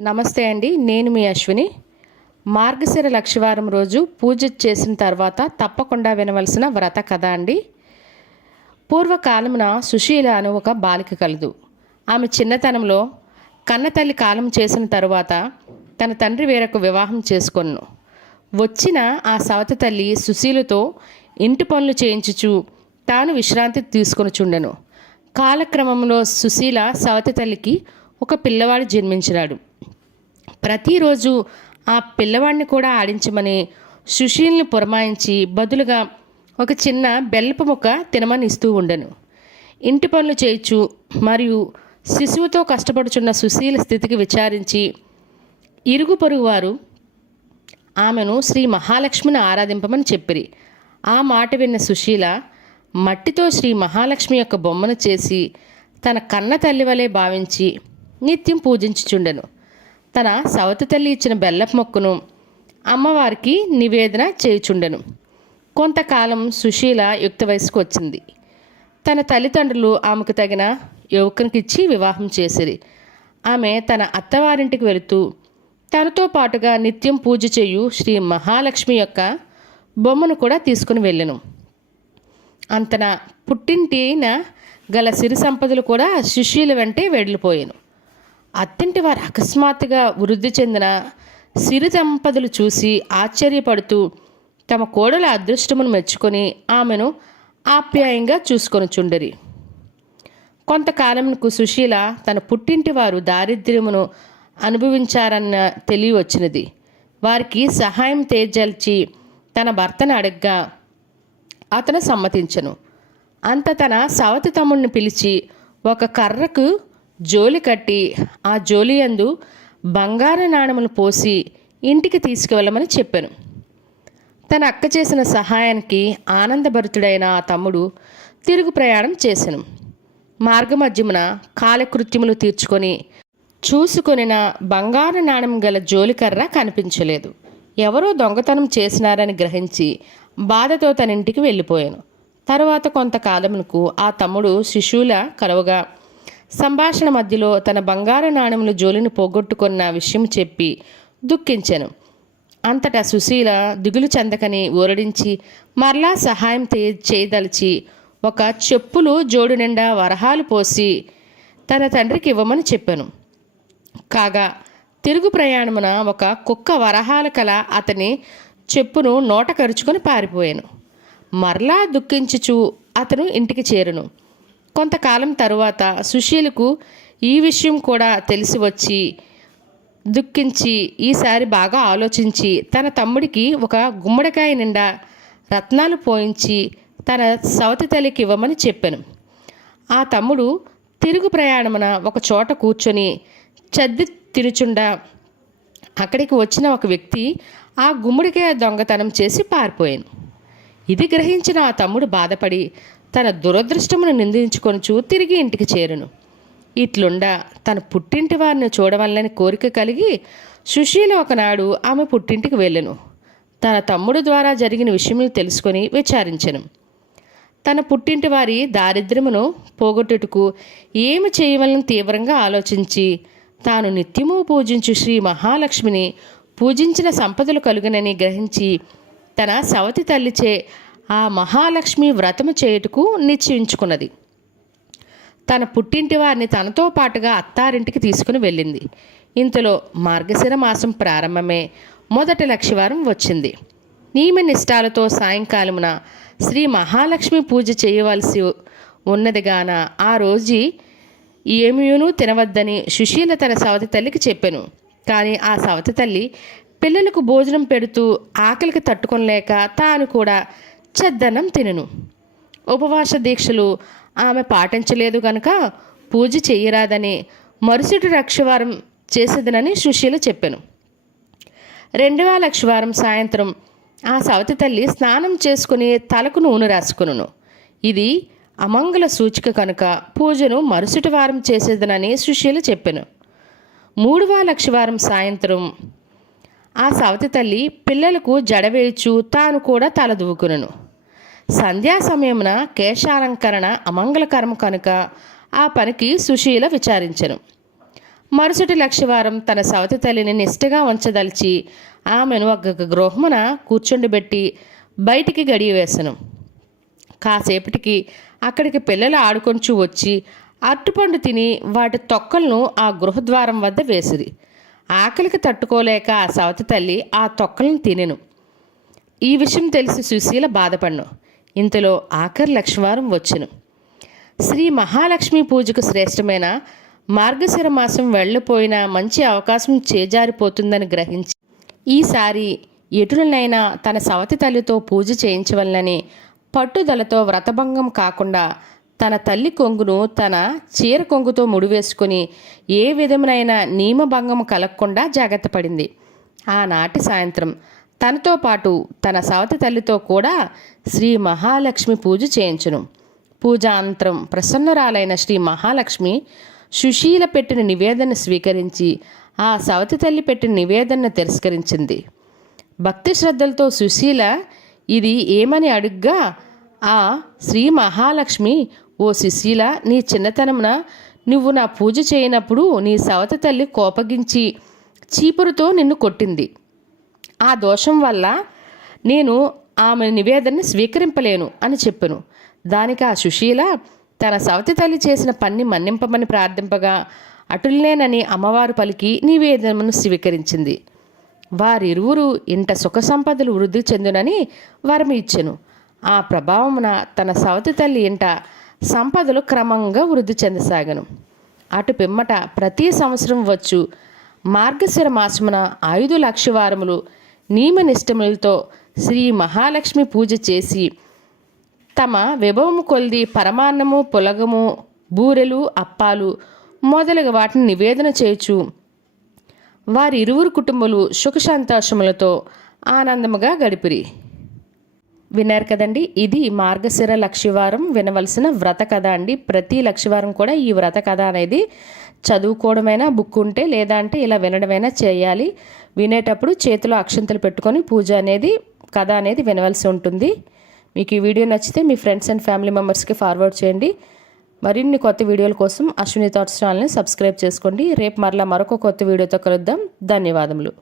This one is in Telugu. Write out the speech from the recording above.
నమస్తే అండి నేను మీ అశ్విని. మార్గశిర లక్షవారం రోజు పూజ చేసిన తర్వాత తప్పకుండా వినవలసిన వ్రత కథ అండి. పూర్వకాలమున సుశీల అను ఒక బాలిక కలదు. ఆమె చిన్నతనంలో కన్నతల్లి కాలం చేసిన తరువాత తన తండ్రి వేరొక వివాహం చేసుకొను వచ్చిన ఆ సవతి తల్లి సుశీలతో ఇంటి పనులు చేయించుచు తాను విశ్రాంతి తీసుకొనుచుండెను. కాలక్రమంలో సుశీల సవతి తల్లికి ఒక పిల్లవాడు జన్మించినాడు. ప్రతిరోజు ఆ పిల్లవాడిని కూడా ఆడించమని సుశీల్ని పురమాయించి బదులుగా ఒక చిన్న బెల్లపు ముక్క తినమని ఇస్తూ ఉండను. ఇంటి పనులు చేయొచ్చు మరియు శిశువుతో కష్టపడుచున్న సుశీల స్థితికి విచారించి ఇరుగు పొరుగు వారు ఆమెను శ్రీ మహాలక్ష్మిని ఆరాధింపమని చెప్పిరి. ఆ మాట విన్న సుశీల మట్టితో శ్రీ మహాలక్ష్మి యొక్క బొమ్మను చేసి తన కన్న తల్లి వలె భావించి నిత్యం పూజించుచుండెను. తన సవతి తల్లి ఇచ్చిన బెల్లపు మొక్కను అమ్మవారికి నివేదన చేయుచుండెను. కొంతకాలం సుశీల యుక్త వయసుకు వచ్చింది. తన తల్లిదండ్రులు ఆమెకు తగిన యువకునికిచ్చి వివాహం చేసిరి. ఆమె తన అత్తవారింటికి వెళుతూ తనతో పాటుగా నిత్యం పూజ చేయు శ్రీ మహాలక్ష్మి యొక్క బొమ్మను కూడా తీసుకుని వెళ్ళెను. అంతన పుట్టింటిన గల సిరి సంపదలు కూడా సుశీల వెంటే వెళ్ళిపోయాను అత్తింటి వారు అకస్మాత్తుగా వృద్ధి చెందిన సిరి దంపతులు చూసి ఆశ్చర్యపడుతూ తమ కోడల అదృష్టమును మెచ్చుకొని ఆమెను ఆప్యాయంగా చూసుకొని చుండరి కొంతకాలంకు సుశీల తన పుట్టింటి వారు దారిద్ర్యమును అనుభవించారన్న తెలివి వచ్చినది వారికి సహాయం తేజల్చి తన భర్తను అడగ్గా అతను సమ్మతించను. అంత తన సవతి తమ్ముడిని పిలిచి ఒక కర్రకు జోలి కట్టి ఆ జోలి యందు బంగారు నాణములు పోసి ఇంటికి తీసుకువెళ్ళమని చెప్పాను. తన అక్క చేసిన సహాయానికి ఆనందభరితుడైన ఆ తమ్ముడు తిరుగు ప్రయాణం చేశాను మార్గమధ్యమున కాలకృత్యములు తీర్చుకొని చూసుకొనిన బంగారు నాణం గల జోలికర్ర కనిపించలేదు. ఎవరో దొంగతనం చేసినారని గ్రహించి బాధతో తన ఇంటికి వెళ్ళిపోయాను. తరువాత కొంతకాలమునకు ఆ తమ్ముడు శిశువుల కలవగా సంభాషణ మధ్యలో తన బంగారు నాణెములు జోలిని పోగొట్టుకున్న విషయం చెప్పి దుఃఖించాను. అంతటా సుశీల దిగులు చెందకని ఊరడించి మరలా సహాయం చేయదలిచి ఒక చెప్పులు జోడు నిండా వరహాలు పోసి తన తండ్రికి ఇవ్వమని చెప్పాను. కాగా తిరుగు ప్రయాణమున ఒక కుక్క వరహాల కల అతని చెప్పును నోట కరుచుకొని పారిపోయాను. మరలా దుఃఖించుచు అతను ఇంటికి చేరును. కొంతకాలం తరువాత సుశీలకు ఈ విషయం కూడా తెలిసి వచ్చి దుఃఖించి ఈసారి బాగా ఆలోచించి తన తమ్ముడికి ఒక గుమ్మడికాయ నిండా రత్నాలు పోయించి తన సవతి తల్లికి ఇవ్వమని చెప్పాను. ఆ తమ్ముడు తిరుగు ప్రయాణమున ఒక చోట కూర్చొని చద్ది తినుచుండా అక్కడికి వచ్చిన ఒక వ్యక్తి ఆ గుమ్మడికాయ దొంగతనం చేసి పారిపోయాను. ఇది గ్రహించిన ఆ తమ్ముడు బాధపడి తన దురదృష్టమును నిందించుకొనుచు తిరిగి ఇంటికి చేరును. ఇట్లుండా తన పుట్టింటి వారిని చూడవల్లని కోరిక కలిగి సుశీల ఒకనాడు ఆమె పుట్టింటికి వెళ్ళెను. తన తమ్ముడు ద్వారా జరిగిన విషయములు తెలుసుకొని విచారించను. తన పుట్టింటి వారి దారిద్ర్యమును పోగొట్టుటకు ఏమి చేయవలని తీవ్రంగా ఆలోచించి తాను నిత్యము పూజించు శ్రీ మహాలక్ష్మిని పూజించిన సంపదలు కలుగునని గ్రహించి తన సవతి తల్లిచే ఆ మహాలక్ష్మి వ్రతము చేయుటకు నిశ్చయించుకున్నది. తన పుట్టింటి వారిని తనతో పాటుగా అత్తారింటికి తీసుకుని వెళ్ళింది. ఇంతలో మార్గశిర మాసం ప్రారంభమే మొదటి లక్షవారం వచ్చింది. నియమ నిష్టాలతో సాయంకాలమున శ్రీ మహాలక్ష్మి పూజ చేయవలసి ఉన్నదిగాన ఆ రోజు ఏమీనూ తినవద్దని సుశీల తన సవతి తల్లికి చెప్పాను. కానీ ఆ సవతి తల్లి పిల్లలకు భోజనం పెడుతూ ఆకలికి తట్టుకొనలేక తాను కూడా చెద్దన్నం తినను. ఉపవాస దీక్షలు ఆమె పాటించలేదు గనుక పూజ చెయ్యరాదని మరుసటి రక్షవారం చేసేదనని సుశీల చెప్పాను. రెండవ లక్షవారం సాయంత్రం ఆ సవతి తల్లి స్నానం చేసుకుని తలకు నూనె రాసుకును ఇది అమంగళ సూచిక కనుక పూజను మరుసటి వారం చేసేదనని సుశీల చెప్పాను. మూడవ లక్షవారం సాయంత్రం ఆ సవతి తల్లి పిల్లలకు జడవేయచు తాను కూడా తల దువ్వుకును సంధ్యా సమయమున కేశాలంకరణ అమంగళకరం కనుక ఆ పనికి సుశీల విచారించను. మరుసటి లక్షవారం తన సవతి తల్లిని నిష్ఠగా ఉంచదలిచి ఆమెను ఒక గృహమున కూర్చుండిబెట్టి బయటికి గడియ వేసను. కాసేపటికి అక్కడికి పిల్లలు ఆడుకొంచు వచ్చి అరటిపండు తిని వాటి తొక్కలను ఆ గృహద్వారం వద్ద వేసిరి. ఆకలికి తట్టుకోలేక ఆ సవతి తల్లి ఆ తొక్కలను తినెను. ఈ విషయం తెలిసి సుశీల బాధపడ్ను. ఇంతలో ఆఖరి లక్ష్మవారం వచ్చును. శ్రీ మహాలక్ష్మి పూజకు శ్రేష్టమైన మార్గశిర మాసం వెళ్ళిపోయిన మంచి అవకాశం చేజారిపోతుందని గ్రహించి ఈసారి ఎటులనైనా తన సవతి తల్లితో పూజ చేయించవలనని పట్టుదలతో వ్రతభంగం కాకుండా తన తల్లి కొంగును తన చీర కొంగుతో ముడివేసుకుని ఏ విధమునైన నియమభంగం కలగకుండా జాగ్రత్త పడింది. ఆనాటి సాయంత్రం తనతో పాటు తన సవతి తల్లితో కూడా శ్రీ మహాలక్ష్మి పూజ చేయించును. పూజాంతరం ప్రసన్నరాలైన శ్రీ మహాలక్ష్మి సుశీల పెట్టిన నివేదన స్వీకరించి ఆ సవతి తల్లి పెట్టిన నివేదనను తిరస్కరించింది. భక్తి శ్రద్ధలతో సుశీల ఇది ఏమని అడుగ్గా? ఆ శ్రీ మహాలక్ష్మి ఓ సుశీల నీ చిన్నతనమున నువ్వు నా పూజ చేయనప్పుడు నీ సవతి తల్లి కోపగించి చీపురుతో నిన్ను కొట్టింది. ఆ దోషం వల్ల నేను ఆమె నివేదనని స్వీకరింపలేను అని చెప్పెను. దానికి ఆ సుశీల తన సవతి తల్లి చేసిన పన్ని మన్నింపమని ప్రార్థింపగా అటుల్నేనని అమ్మవారు పలికి నివేదనను స్వీకరించింది. వారిరువురు ఇంట సుఖ సంపదలు వృద్ధి చెందునని వరం ఇచ్చెను. ఆ ప్రభావమున తన సవతి తల్లి ఇంట సంపదలు క్రమంగా వృద్ధి చెందసాగను. అటు పిమ్మట ప్రతి సంవత్సరం వచ్చు మార్గశిర మాసమున ఐదు లక్ష వారములు నియమనిష్టములతో శ్రీ మహాలక్ష్మి పూజ చేసి తమ విభవము కొలిది పరమాన్నము పొలగము బూరెలు అప్పాలు మొదలగు వాటిని నివేదన చేయచు వారి ఇరువురు కుటుంబాలు సుఖశాంతాశములతో ఆనందముగా గడిపిరి. విన్నారు కదండి. ఇది మార్గశిర లక్ష్యవారం వినవలసిన వ్రత కథ అండి. ప్రతి లక్ష్యవారం కూడా ఈ వ్రత కథ అనేది చదువుకోవడమైనా బుక్ ఉంటే లేదా అంటే ఇలా వినడమైనా చేయాలి. వినేటప్పుడు చేతిలో అక్షంతలు పెట్టుకొని పూజ అనేది కథ అనేది వినవలసి ఉంటుంది. మీకు ఈ వీడియో నచ్చితే మీ ఫ్రెండ్స్ అండ్ ఫ్యామిలీ మెంబర్స్కి ఫార్వర్డ్ చేయండి. మరిన్ని కొత్త వీడియోల కోసం అశ్విని థాట్స్ ఛానల్ని సబ్స్క్రైబ్ చేసుకోండి. రేపు మరలా మరొక కొత్త వీడియోతో కలుద్దాం. ధన్యవాదములు.